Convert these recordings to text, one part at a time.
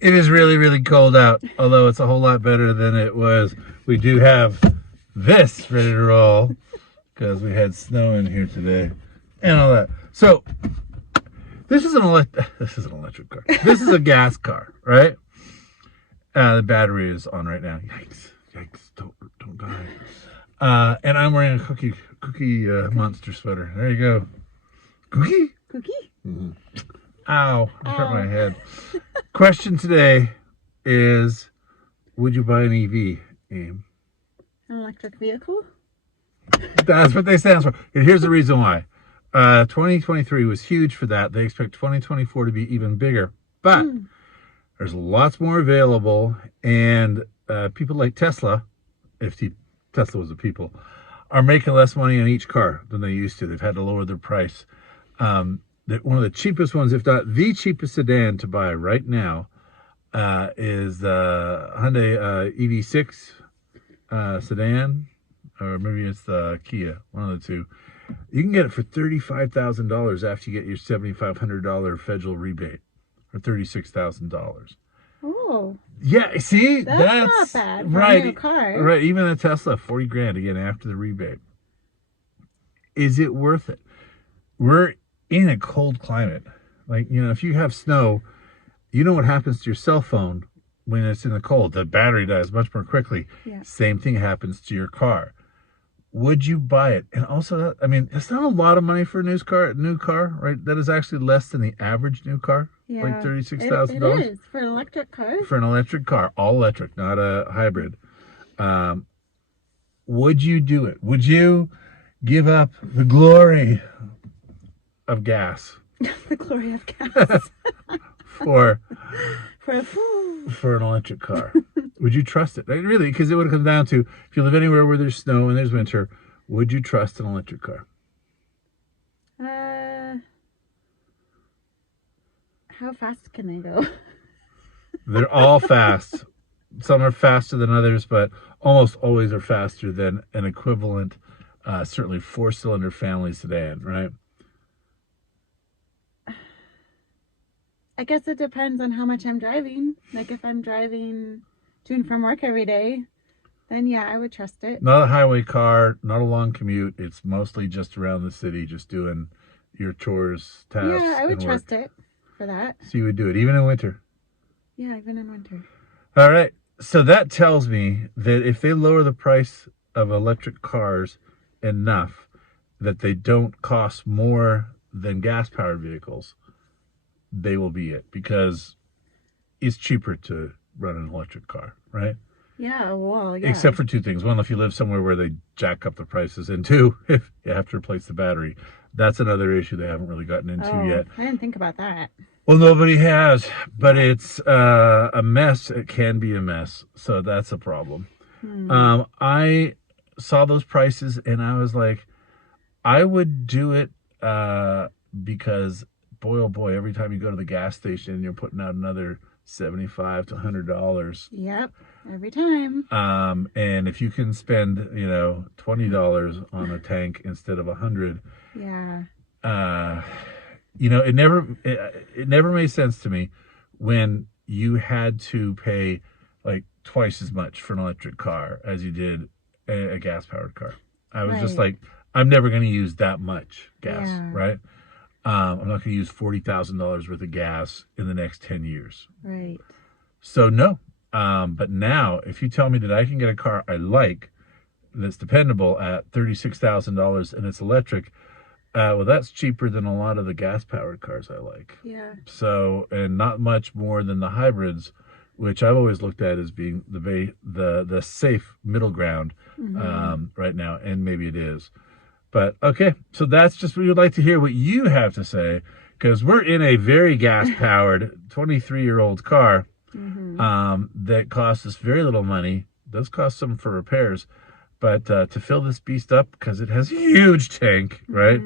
It is really, really cold out, although it's a whole lot better than it was. We do have this ready to roll because we had snow in here today and all that. So this is an electric car. This is a gas car, right? The battery is on right now. Yikes! Yikes! Don't die. And I'm wearing a cookie monster sweater. There you go. Cookie? Cookie? Mm-hmm. Ow! I hurt my head. Question today is: would you buy an EV, Aim? An electric vehicle? That's what they stand for. And here's the reason why. 2023 was huge for that. They expect 2024 to be even bigger. But there's lots more available, and people like Tesla, if Tesla was a people, are making less money on each car than they used to. They've had to lower their price. One of the cheapest ones, if not the cheapest sedan to buy right now, is the Hyundai EV6 sedan, or maybe it's the Kia, one of the two. You can get it for $35,000 after you get your $7,500 federal rebate, or $36,000. Oh. Yeah, see, that's not bad for right. A new car. Right, even a Tesla, 40 grand again after the rebate. Is it worth it? We're in a cold climate. Like, if you have snow, you know what happens to your cell phone when it's in the cold. The battery dies much more quickly. Yeah. Same thing happens to your car. Would you buy it? And also, it's not a lot of money for a new car, right? That is actually less than the average new car. Yeah. Like $36,000. It is for an electric car. For an electric car, all electric, not a hybrid. Would you do it? Would you give up the glory of gas? The glory of gas. for an electric car? Would you trust it? Like, really, because it would come down to, if you live anywhere where there's snow and there's winter, would you trust an electric car? How fast can they go? They're all fast. Some are faster than others, but almost always are faster than an equivalent, certainly 4-cylinder family sedan, right? I guess it depends on how much I'm driving. Like, if I'm driving to and from work every day, then yeah, I would trust it. Not a highway car, not a long commute. It's mostly just around the city, just doing your chores, tasks. Yeah, I would trust it for that. So you would do it, even in winter? Yeah, even in winter. All right. So that tells me that if they lower the price of electric cars enough that they don't cost more than gas-powered vehicles, they will be it, because it's cheaper to run an electric car, right? Yeah, well, yeah. Except for two things. One, if you live somewhere where they jack up the prices, and two, if you have to replace the battery. That's another issue they haven't really gotten into yet. I didn't think about that. Well, nobody has, but it's a mess. It can be a mess, so that's a problem. I saw those prices, and I was like, I would do it because, boy, oh boy, every time you go to the gas station, you're putting out another $75 to $100. Yep, every time. And if you can spend, $20 on a tank instead of $100, yeah. It never made sense to me when you had to pay like twice as much for an electric car as you did a gas-powered car. I was just like, I'm never going to use that much gas, right? I'm not going to use $40,000 worth of gas in the next 10 years. Right. So no. But now, if you tell me that I can get a car I like, that's dependable at $36,000 and it's electric, well, that's cheaper than a lot of the gas-powered cars I like. Yeah. So, and not much more than the hybrids, which I've always looked at as being the safe middle ground right now, and maybe it is. But okay, so that's just what we'd like to hear what you have to say, because we're in a very gas-powered 23-year-old car that costs us very little money. It does cost some for repairs. But to fill this beast up, because it has a huge tank, right,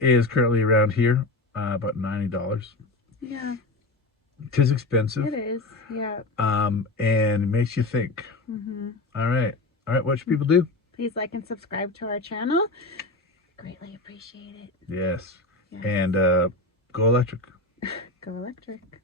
is currently around here, about $90. Yeah. It is expensive. It is, yeah. And it makes you think. All right. What should people do? Please like and subscribe to our channel. Greatly appreciate it. Yes. And go electric. Go electric.